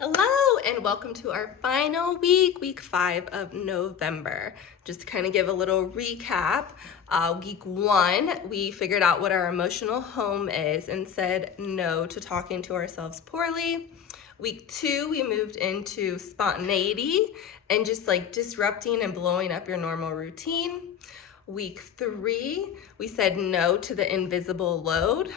Hello and welcome to our final week 5 of November. Just to kind of give a little recap, week 1, we figured out what our emotional home is and said no to talking to ourselves poorly. Week 2, we moved into spontaneity and just like disrupting and blowing up your normal routine. Week 3, we said no to the invisible load.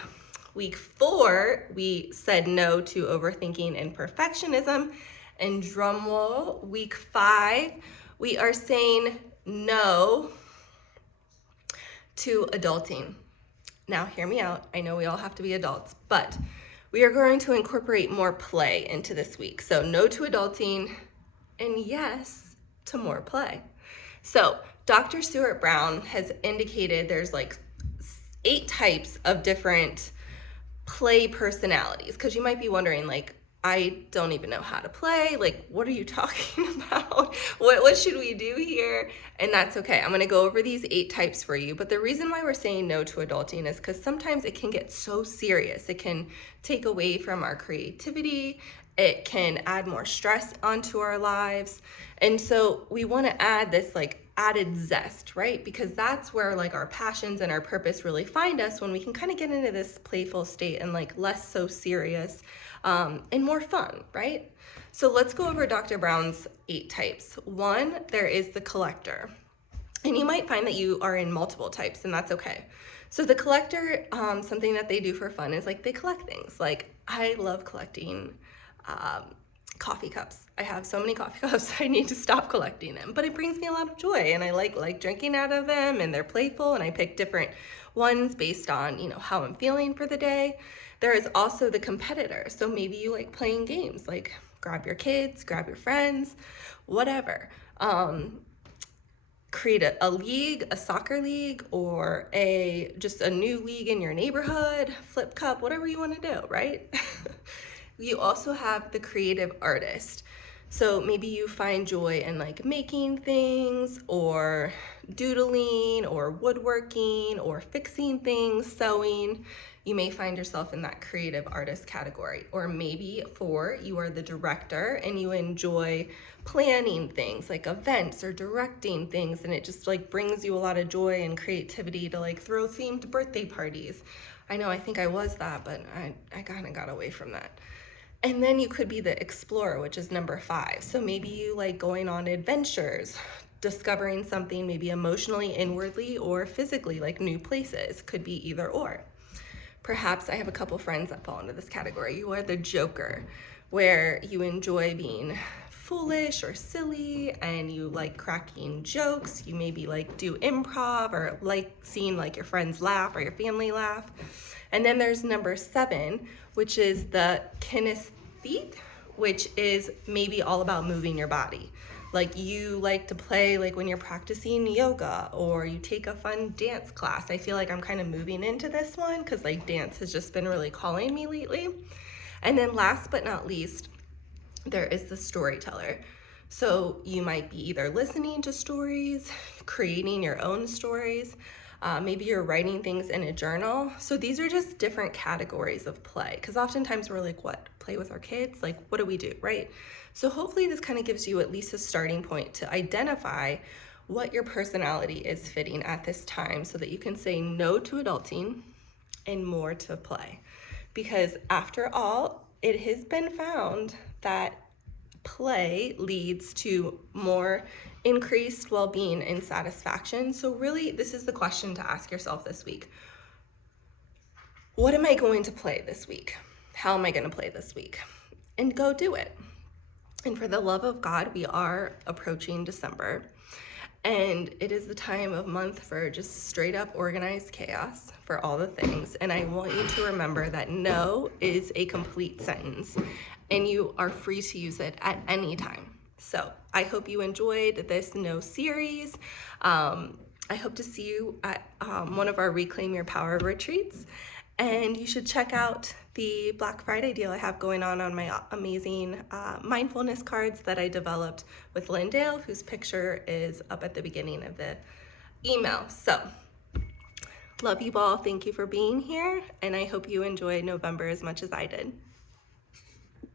Week 4, we said no to overthinking and perfectionism. And drum roll, week 5, we are saying no to adulting. Now, hear me out. I know we all have to be adults, but we are going to incorporate more play into this week. So, no to adulting, and yes to more play. So, Dr. Stuart Brown has indicated there's like 8 types of different play personalities, because you might be wondering, like, I don't even know how to play. Like, what are you talking about? What should we do here? And that's okay. I'm going to go over these 8 types for you. But the reason why we're saying no to adulting is because sometimes it can get so serious. It can take away from our creativity. It can add more stress onto our lives. And so we want to add this like added zest, right? Because that's where like our passions and our purpose really find us, when we can kind of get into this playful state and like less so serious and more fun, right? So let's go over Dr. Brown's 8 types. 1, there is the collector. And you might find that you are in multiple types, and that's okay. So the collector, something that they do for fun is like they collect things. Like I love collecting coffee cups. I have so many coffee cups, I need to stop collecting them, but it brings me a lot of joy, and I like drinking out of them, and they're playful, and I pick different ones based on, how I'm feeling for the day. There is also the competitor. So maybe you like playing games, like grab your kids, grab your friends, whatever. Create a league, a soccer league, or just a new league in your neighborhood, flip cup, whatever you want to do, right? You also have the creative artist. So maybe you find joy in like making things, or doodling, or woodworking, or fixing things, sewing. You may find yourself in that creative artist category. Or maybe 4, you are the director and you enjoy planning things like events or directing things, and it just like brings you a lot of joy and creativity to like throw themed birthday parties. I know, I think I was that, but I kind of got away from that. And then you could be the explorer, which is number 5. So maybe you like going on adventures, discovering something maybe emotionally, inwardly, or physically, like new places. Could be either or. Perhaps I have a couple friends that fall into this category. You are the joker, where you enjoy being foolish or silly, and you like cracking jokes. You maybe like do improv, or like seeing like your friends laugh or your family laugh. And then there's number 7, which is the kinesthete, which is maybe all about moving your body. Like you like to play like when you're practicing yoga, or you take a fun dance class. I feel like I'm kind of moving into this one because like dance has just been really calling me lately. And then last but not least, there is the storyteller. So you might be either listening to stories, creating your own stories, maybe you're writing things in a journal. So these are just different categories of play, because oftentimes we're like, what, play with our kids? Like, what do we do, right? So hopefully this kind of gives you at least a starting point to identify what your personality is fitting at this time, so that you can say no to adulting and more to play. Because after all, it has been found that play leads to more increased well-being and satisfaction. So really, this is the question to ask yourself this week. What am I going to play this week? How am I going to play this week? And go do it. And for the love of God, we are approaching December, and it is the time of month for just straight up organized chaos for all the things. And I want you to remember that no is a complete sentence, and you are free to use it at any time. So I hope you enjoyed this no series. I hope to see you at one of our Reclaim Your Power retreats. And you should check out the Black Friday deal I have going on my amazing mindfulness cards that I developed with Lindale, whose picture is up at the beginning of the email. So, love you all. Thank you for being here. And I hope you enjoyed November as much as I did.